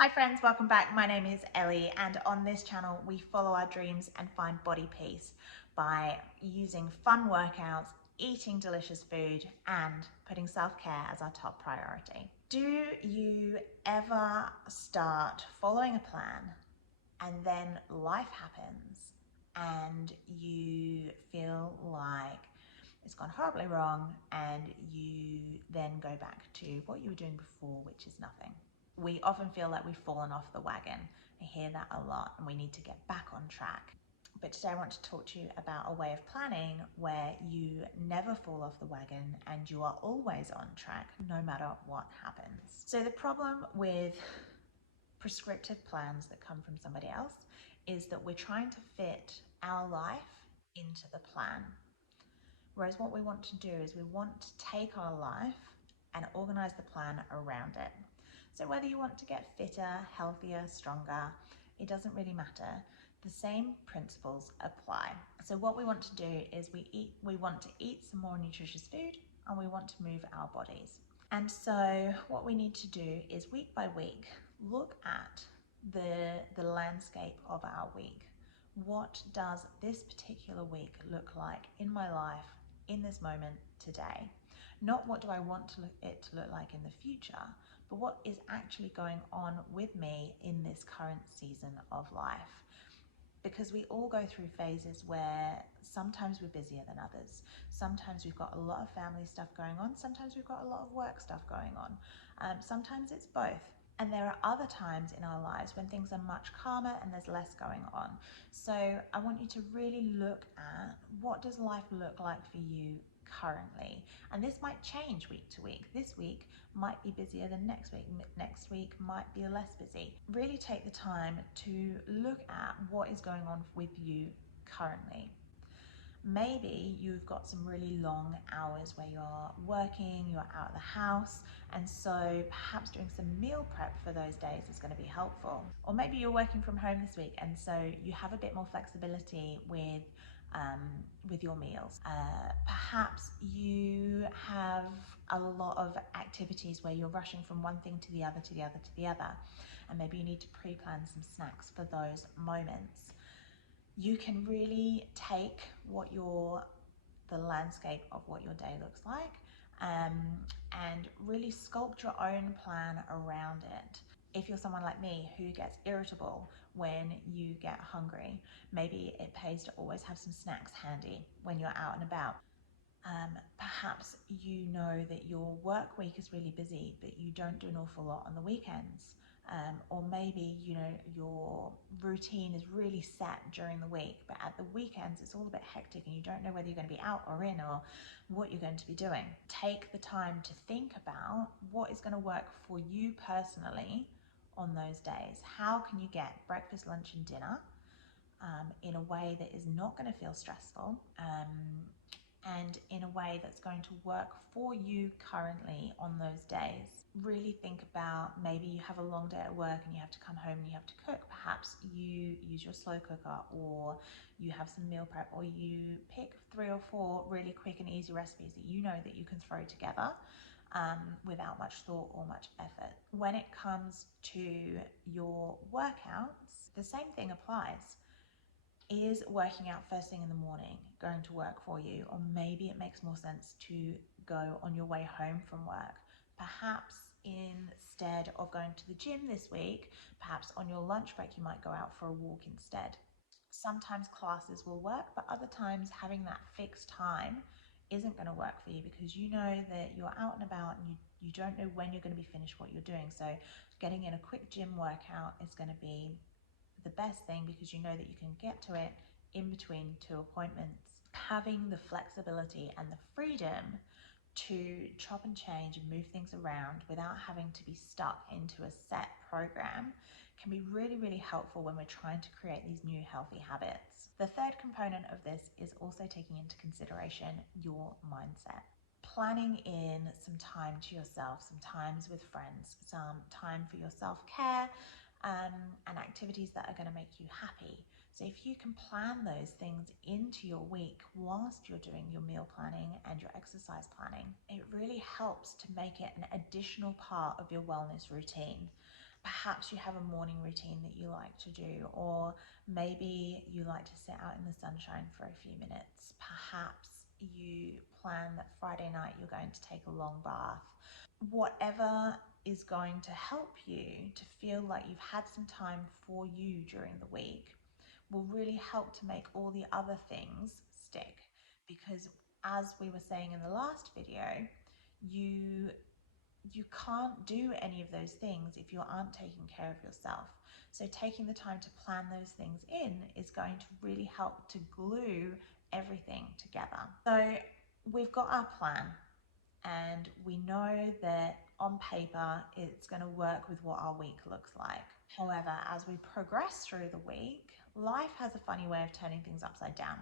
Hi friends, welcome back. My name is Ellie, and on this channel we follow our dreams and find body peace by using fun workouts, eating delicious food, and putting self-care as our top priority. Do you ever start following a plan and then life happens and you feel like it's gone horribly wrong and you then go back to what you were doing before, which is nothing? We often feel like we've fallen off the wagon. I hear that a lot and we need to get back on track. But today I want to talk to you about a way of planning where you never fall off the wagon and you are always on track no matter what happens. So the problem with prescriptive plans that come from somebody else is that we're trying to fit our life into the plan. Whereas what we want to do is we want to take our life and organize the plan around it. So whether you want to get fitter, healthier, stronger, it doesn't really matter. The same principles apply. So what we want to do is we want to eat some more nutritious food and we want to move our bodies. And so what we need to do is week by week, look at the landscape of our week. What does this particular week look like in my life, in this moment today? Not what do I want it to look like in the future, but what is actually going on with me in this current season of life. Because we all go through phases where sometimes we're busier than others. Sometimes we've got a lot of family stuff going on. Sometimes we've got a lot of work stuff going on. Sometimes it's both. And there are other times in our lives when things are much calmer and there's less going on. So I want you to really look at what does life look like for you currently. And this might change week to week. This week might be busier than next week. Next week might be less busy. Really take the time to look at what is going on with you currently. Maybe you've got some really long hours where you're working, you're out of the house, and so perhaps doing some meal prep for those days is going to be helpful. Or maybe you're working from home this week, and so you have a bit more flexibility with your meals. Perhaps you have a lot of activities where you're rushing from one thing to the other, to the other, to the other, and maybe you need to pre-plan some snacks for those moments. You can really take the landscape of what your day looks like and really sculpt your own plan around it. If you're someone like me who gets irritable when you get hungry, maybe it pays to always have some snacks handy when you're out and about. Perhaps you know that your work week is really busy, but you don't do an awful lot on the weekends. Or maybe your routine is really set during the week, but at the weekends it's all a bit hectic and you don't know whether you're going to be out or in or what you're going to be doing. Take the time to think about what is going to work for you personally on those days. How can you get breakfast, lunch and dinner in a way that is not going to feel stressful, and in a way that's going to work for you currently on those days. Really think about, maybe you have a long day at work and you have to come home and you have to cook. Perhaps you use your slow cooker, or you have some meal prep, or you pick 3 or 4 really quick and easy recipes that you know that you can throw together without much thought or much effort. When it comes to your workouts, the same thing applies. Is working out first thing in the morning going to work for you? Or maybe it makes more sense to go on your way home from work. Perhaps instead of going to the gym this week, perhaps on your lunch break you might go out for a walk instead. Sometimes classes will work, but other times having that fixed time isn't going to work for you because you know that you're out and about and you don't know when you're going to be finished what you're doing. So getting in a quick gym workout is going to be the best thing because you know that you can get to it in between 2 appointments. Having the flexibility and the freedom to chop and change and move things around without having to be stuck into a set program can be really, really helpful when we're trying to create these new healthy habits. The third component of this is also taking into consideration your mindset. Planning in some time to yourself, some times with friends, some time for your self-care, and activities that are going to make you happy. So if you can plan those things into your week whilst you're doing your meal planning and your exercise planning, it really helps to make it an additional part of your wellness routine. Perhaps you have a morning routine that you like to do, or maybe you like to sit out in the sunshine for a few minutes. Perhaps you plan that Friday night you're going to take a long bath. Whatever is going to help you to feel like you've had some time for you during the week will really help to make all the other things stick. Because as we were saying in the last video, you you can't do any of those things if you aren't taking care of yourself. So taking the time to plan those things in is going to really help to glue everything together. So we've got our plan, and we know that on paper it's going to work with what our week looks like. However, as we progress through the week, life has a funny way of turning things upside down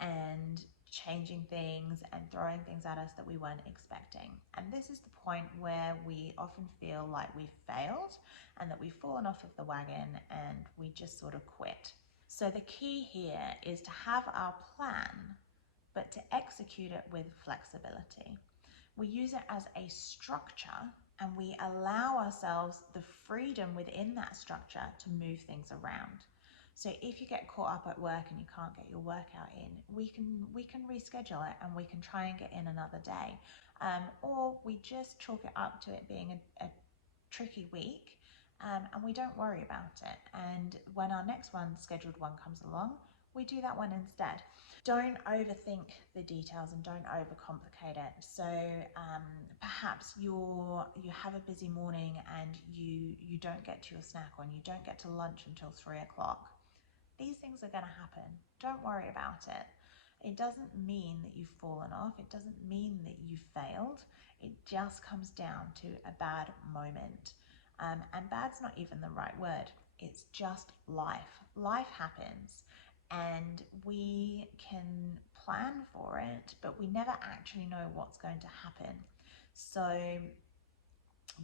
and changing things and throwing things at us that we weren't expecting. And this is the point where we often feel like we've failed and that we've fallen off of the wagon and we just sort of quit. So the key here is to have our plan, but to execute it with flexibility. We use it as a structure, and we allow ourselves the freedom within that structure to move things around. So if you get caught up at work and you can't get your workout in, we can reschedule it and we can try and get in another day, or we just chalk it up to it being a tricky week, and we don't worry about it. And when our next scheduled one comes along, we do that one instead. Don't overthink the details and don't overcomplicate it. So perhaps you have a busy morning and you don't get to your snack, or you don't get to lunch until 3 o'clock. These things are going to happen. Don't worry about it. It doesn't mean that you've fallen off. It doesn't mean that you failed. It just comes down to a bad moment. And bad's not even the right word. It's just life. Life happens, and we can plan for it, but we never actually know what's going to happen. So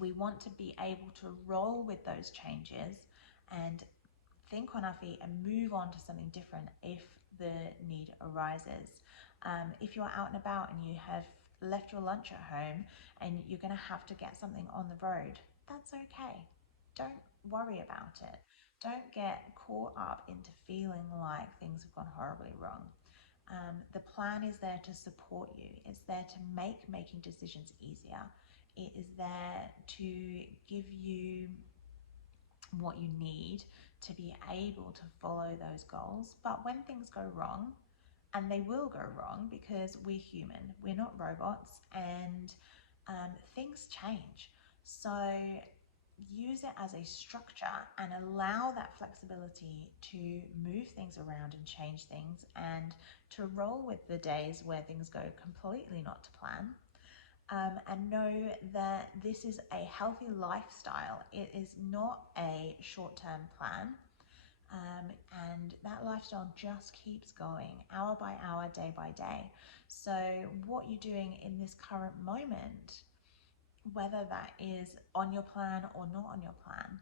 we want to be able to roll with those changes and think on our feet and move on to something different if the need arises. If you're out and about and you have left your lunch at home and you're going to have to get something on the road, that's okay. Don't worry about it. Don't get caught up into feeling like things have gone horribly wrong. The plan is there to support you. It's there to make making decisions easier. It is there to give you what you need to be able to follow those goals. But when things go wrong, and they will go wrong because we're human, we're not robots, and things change. So use it as a structure and allow that flexibility to move things around and change things, and to roll with the days where things go completely not to plan. And know that this is a healthy lifestyle. It is not a short-term plan. And that lifestyle just keeps going hour by hour, day by day. So what you're doing in this current moment, whether that is on your plan or not on your plan,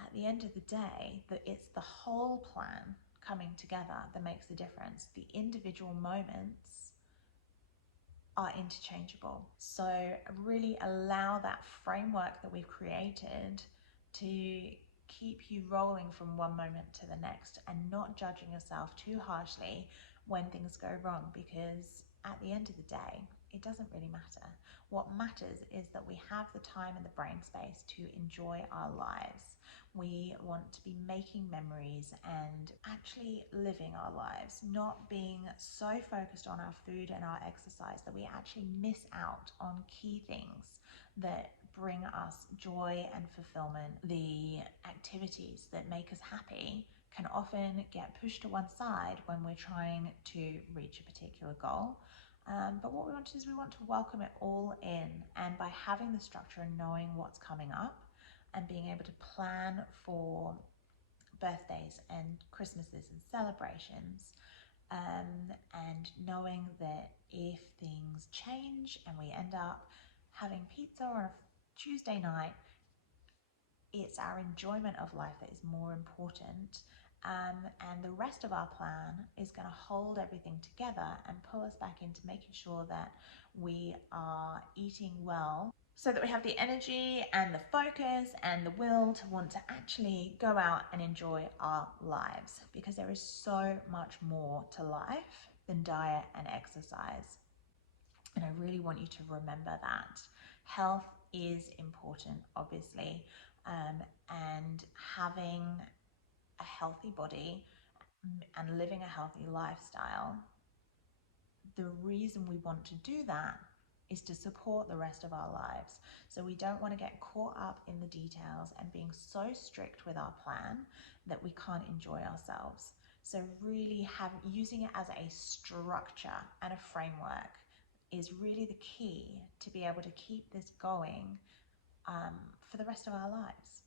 at the end of the day, that it's the whole plan coming together that makes the difference. The individual moments are interchangeable. So really allow that framework that we've created to keep you rolling from one moment to the next, and not judging yourself too harshly when things go wrong, because at the end of the day, it doesn't really matter. What matters is that we have the time and the brain space to enjoy our lives. We want to be making memories and actually living our lives, not being so focused on our food and our exercise that we actually miss out on key things that bring us joy and fulfillment. The activities that make us happy can often get pushed to one side when we're trying to reach a particular goal. But what we want to do is we want to welcome it all in, and by having the structure and knowing what's coming up and being able to plan for birthdays and Christmases and celebrations, and knowing that if things change and we end up having pizza on a Tuesday night, it's our enjoyment of life that is more important. And the rest of our plan is going to hold everything together and pull us back into making sure that we are eating well so that we have the energy and the focus and the will to want to actually go out and enjoy our lives, because there is so much more to life than diet and exercise. And I really want you to remember that. Health is important, obviously, and having a healthy body and living a healthy lifestyle, the reason we want to do that is to support the rest of our lives. So we don't want to get caught up in the details and being so strict with our plan that we can't enjoy ourselves. So really using it as a structure and a framework is really the key to be able to keep this going for the rest of our lives.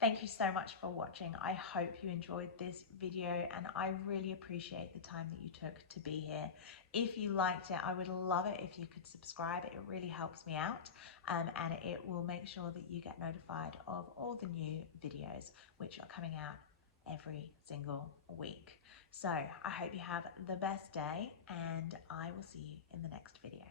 Thank you so much for watching. I hope you enjoyed this video, and I really appreciate the time that you took to be here. If you liked it, I would love it if you could subscribe. It really helps me out, and it will make sure that you get notified of all the new videos which are coming out every single week. So I hope you have the best day, and I will see you in the next video.